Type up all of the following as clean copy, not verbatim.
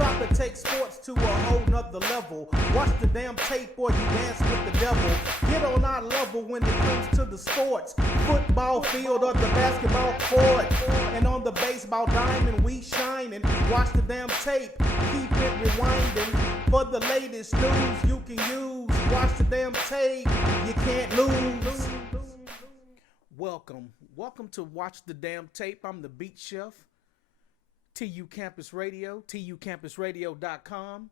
about to take sports to a whole nother level. Watch the damn tape or you dance with the devil. Get on our level when it comes to the sports. Football field or the basketball court. And on the baseball diamond we shining. Watch the damn tape, keep it rewinding. For the latest news you can use. Watch the damn tape, you can't lose. Welcome to Watch the Damn Tape. I'm the Beat Chef. TU Campus Radio, TUCampusRadio.com.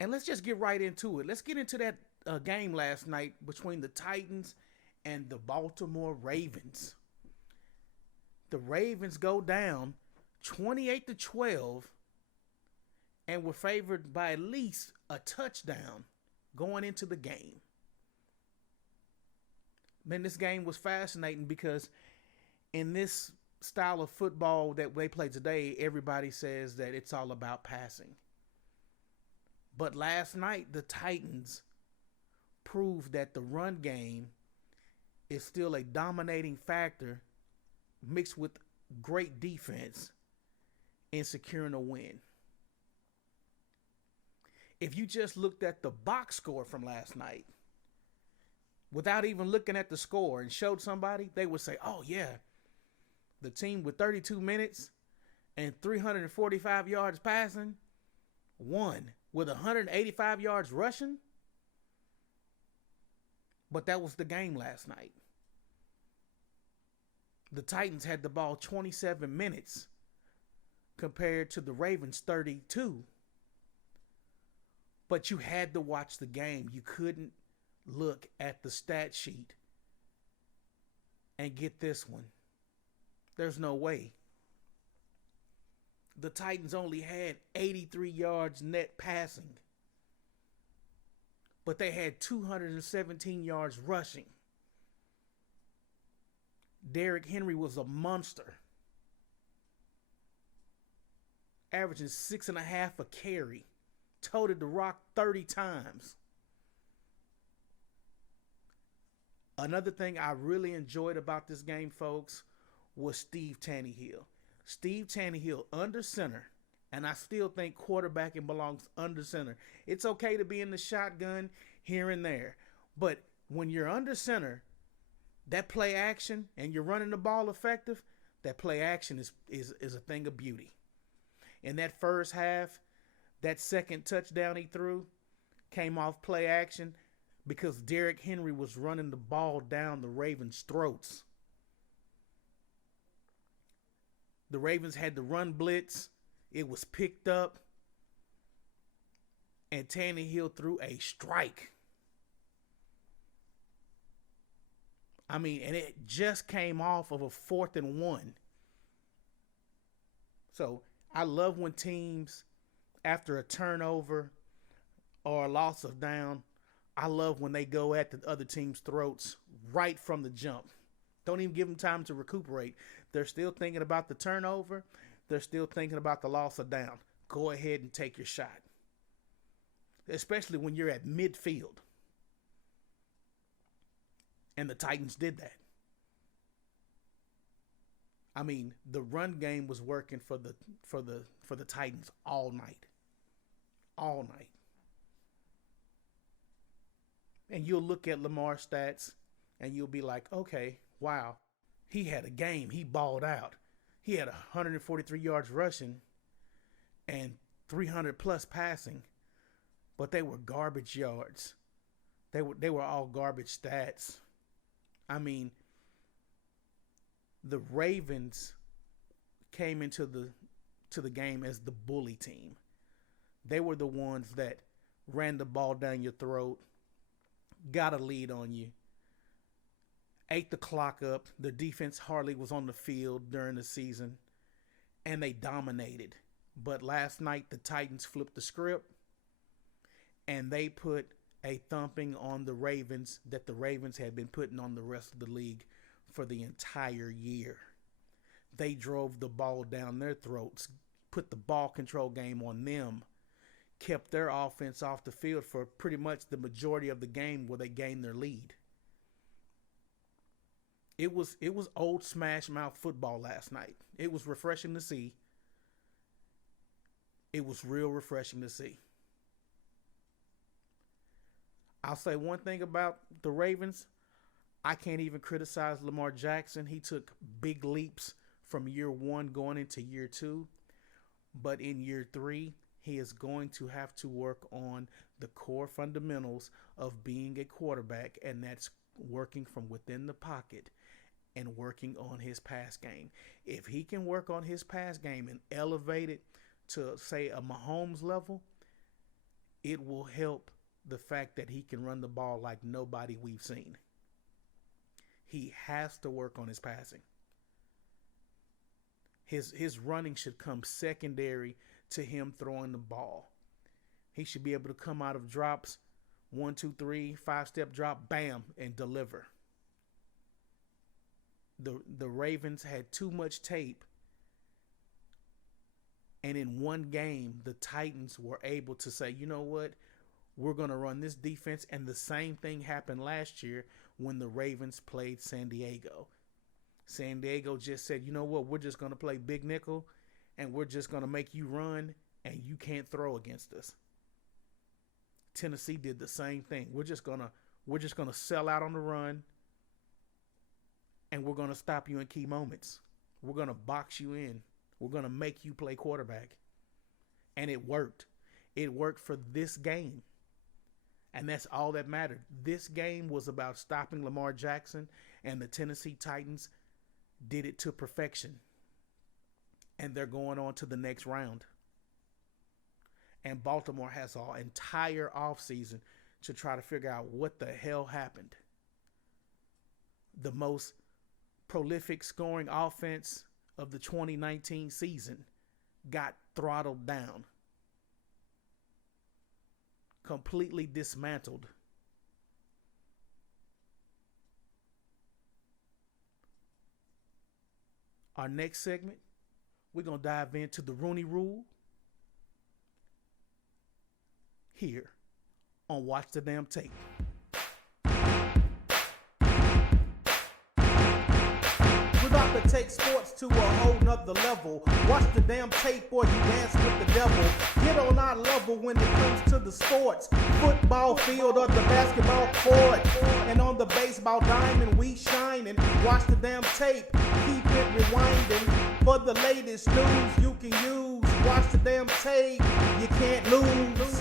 And let's just get right into it. Let's get into that game last night between the Titans and the Baltimore Ravens. The Ravens go down 28-12 and were favored by at least a touchdown going into the game. Man, this game was fascinating because in this style of football that they play today, everybody says that it's all about passing. But last night, the Titans proved that the run game is still a dominating factor mixed with great defense in securing a win. If you just looked at the box score from last night, without even looking at the score and showed somebody, they would say, oh yeah, the team with 32 minutes and 345 yards passing won with 185 yards rushing. But that was the game last night. The Titans had the ball 27 minutes compared to the Ravens 32. But you had to watch the game. You couldn't look at the stat sheet and get this one. There's no way. The Titans only had 83 yards net passing, but they had 217 yards rushing. Derrick Henry was a monster, averaging 6.5 a carry, toted the rock 30 times. Another thing I really enjoyed about this game, folks, was Steve Tannehill. Steve Tannehill under center, and I still think quarterbacking belongs under center. It's okay to be in the shotgun here and there, but when you're under center, that play action and you're running the ball effective, that play action is a thing of beauty. In that first half, that second touchdown he threw came off play action because Derrick Henry was running the ball down the Ravens' throats. The Ravens had the run blitz. It was picked up. And Tannehill threw a strike. I mean, and it just came off of a 4th and 1. So I love when teams, after a turnover or a loss of down, I love when they go at the other team's throats right from the jump. Don't even give them time to recuperate. They're still thinking about the turnover. They're still thinking about the loss of down. Go ahead and take your shot. Especially when you're at midfield. And the Titans did that. I mean, the run game was working for the Titans all night. All night. And you'll look at Lamar's stats and you'll be like, okay, wow, he had a game. He balled out. He had 143 yards rushing and 300 plus passing, but they were garbage yards. They were all garbage stats. I mean, the Ravens came into the game as the bully team. They were the ones that ran the ball down your throat, got a lead on you, ate the clock up. The defense hardly was on the field during the season, and they dominated. But last night, the Titans flipped the script, and they put a thumping on the Ravens that the Ravens had been putting on the rest of the league for the entire year. They drove the ball down their throats, put the ball control game on them, kept their offense off the field for pretty much the majority of the game where they gained their lead. It was old smash mouth football last night. It was refreshing to see. It was real refreshing to see. I'll say one thing about the Ravens. I can't even criticize Lamar Jackson. He took big leaps from year one going into year two. But in year three, he is going to have to work on the core fundamentals of being a quarterback, and that's working from within the pocket and working on his pass game. If he can work on his pass game and elevate it to, say, a Mahomes level, it will help the fact that he can run the ball like nobody we've seen. He has to work on his passing. His running should come secondary to him throwing the ball. He should be able to come out of drops, 1, 2, 3, 5-step drop, bam, and deliver. The Ravens had too much tape, and in one game, the Titans were able to say, you know what, we're going to run this defense, and the same thing happened last year when the Ravens played San Diego. San Diego just said, you know what, we're just going to play big nickel, and we're just going to make you run, and you can't throw against us. Tennessee did the same thing. We're just gonna sell out on the run, and we're gonna stop you in key moments. We're gonna box you in. We're gonna make you play quarterback. And it worked. It worked for this game. And that's all that mattered. This game was about stopping Lamar Jackson, and the Tennessee Titans did it to perfection. And they're going on to the next round. And Baltimore has an entire offseason to try to figure out what the hell happened. The most prolific scoring offense of the 2019 season got throttled down. Completely dismantled. Our next segment, we're going to dive into the Rooney Rule here on Watch the Damn Tape. We're about to take sports to a whole nother level. Watch the damn tape or you dance with the devil. Get on our level when it comes to the sports. Football field or the basketball court. And on the baseball diamond we shining. Watch the damn tape. Keep it rewinding. For the latest news you can use. Watch the damn tape. You can't lose.